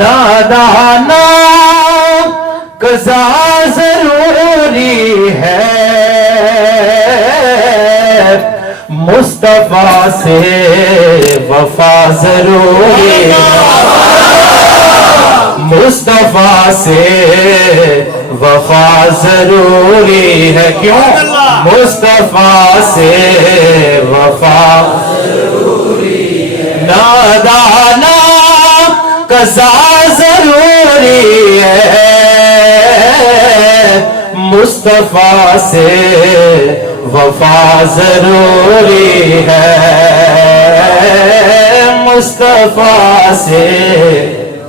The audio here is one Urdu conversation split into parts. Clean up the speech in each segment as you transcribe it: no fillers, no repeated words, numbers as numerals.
نادانا قضا ضروری ہے، مصطفیٰ سے وفا ضروری ہے، مصطفیٰ سے وفا ضروری ہے، کیوں؟ مصطفیٰ سے وفا ضروری ہے، نادانا قضا ضروری ہے، مصطفیٰ سے وفا ضروری ہے، مصطفیٰ سے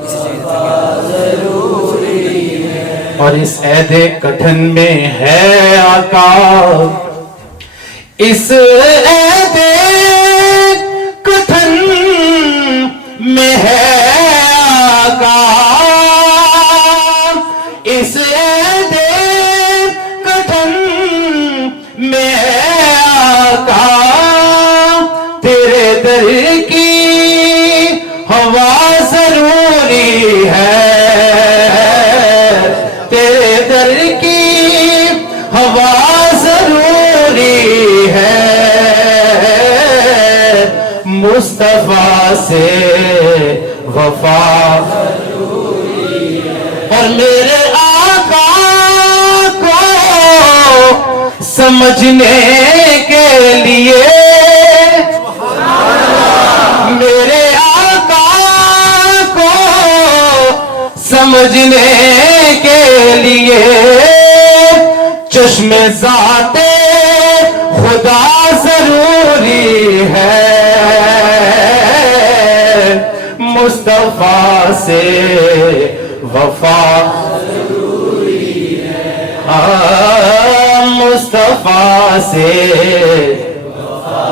وفا ضروری ہے۔ اور اس عہد کٹھن میں ہے آقا، اس عہد کٹھن میں ہے آقا، اس عہد کٹھن میں ہے آقا، تیرے در کی ہوا ضروری ہے، تیرے در کی ہوا ضروری ہے، مصطفیٰ سے وفا ضروری ہے۔ اور میرے آقا کو سمجھنے کے لیے، میرے آقا کو سمجھنے کے لیے، چشم ذات خدا ضروری ہے، مصطفیٰ سے وفا ضروری ہے، مصطفیٰ سے وفا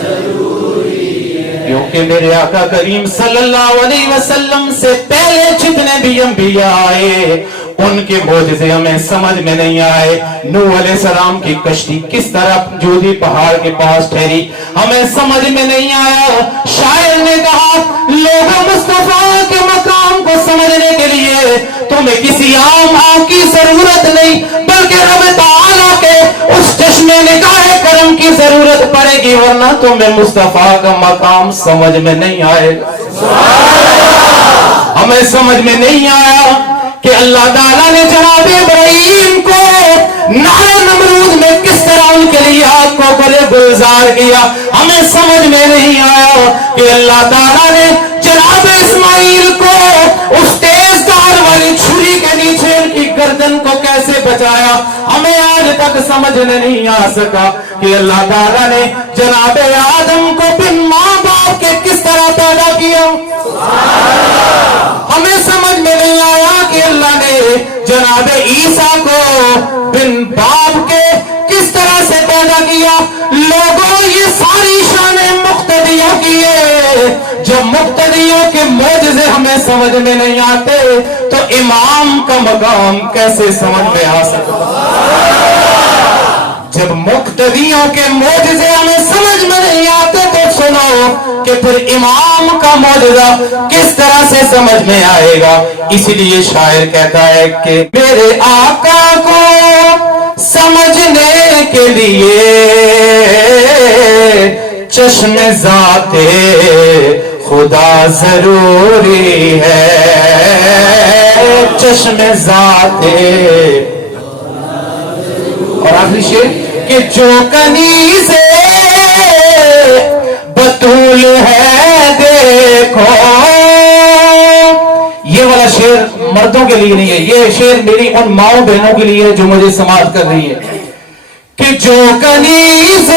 ضروری ہے، کیونکہ میرے آقا کریم صلی اللہ علیہ وسلم سے پہلے جتنے بھی انبیاء آئے ان کے معجزے ہمیں سمجھ میں نہیں آئے۔ نوح علیہ السلام کی کشتی کس طرح جودی پہاڑ کے پاس ٹھہری ہمیں سمجھ میں نہیں آیا۔ شاعر نے کہا لوگوں مصطفیٰ کے مقام کو سمجھنے کے لیے تمہیں کسی عام آنکھ کی ضرورت نہیں بلکہ رب تعالیٰ کے اس چشمے نگاہ کرم کی ضرورت پڑے گی، ورنہ تمہیں مصطفیٰ کا مقام سمجھ میں نہیں آئے گا۔ ہمیں سمجھ میں نہیں آیا کہ اللہ تعالیٰ نے جناب ابراہیم کو نار نمرود میں کس طرح ان کے لیے آگ کو گلے گلزار کیا۔ ہمیں سمجھ میں نہیں آیا کہ اللہ تعالیٰ نے جناب اسماعیل کو اس تیز دھار والی چھری کے نیچے ان کی گردن کو کیسے بچایا۔ ہمیں آج تک سمجھ نہیں آ سکا کہ اللہ تعالیٰ نے جناب آدم کو بن ماں باپ کے کس طرح پیدا کیا۔ ہمیں سمجھ میں نہیں آیا کہ اللہ نے جناب عیسیٰ کو بن باپ کے کس طرح سے پیدا کیا۔ لوگوں یہ ساری شانیں مقتدیوں کی ہے، جب مقتدیوں کے معجزے ہمیں سمجھ میں نہیں آتے تو امام کا مقام کیسے سمجھ میں آ سکتا۔ جب مقتدیوں کے معجزے ہمیں سمجھ میں نہیں آتے تو سنو کہ پھر امام کا معجزہ کس طرح سے سمجھ میں آئے گا۔ اسی لیے شاعر کہتا ہے کہ میرے آقا کو سمجھنے کے لیے چشم ذات خدا ضروری ہے، چشم ذات۔ اور آخری شعر کہ جو کنیز بطول ہے دیکھو، یہ والا شعر مردوں کے لیے نہیں ہے، یہ شعر میری ان ماؤں بہنوں کے لیے جو مجھے سماعت کر رہی ہے کہ جو کنیز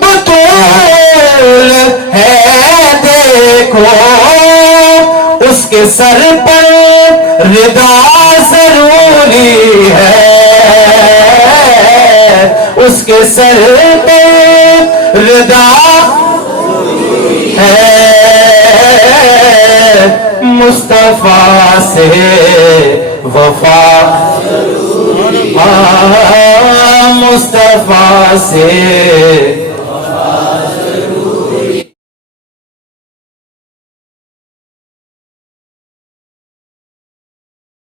بطول ہے دیکھو، اس کے سر پر ردا ضروری ہے، اس کے سر پہ ردا ہے، مصطفیٰ سے وفا، مصطفیٰ سے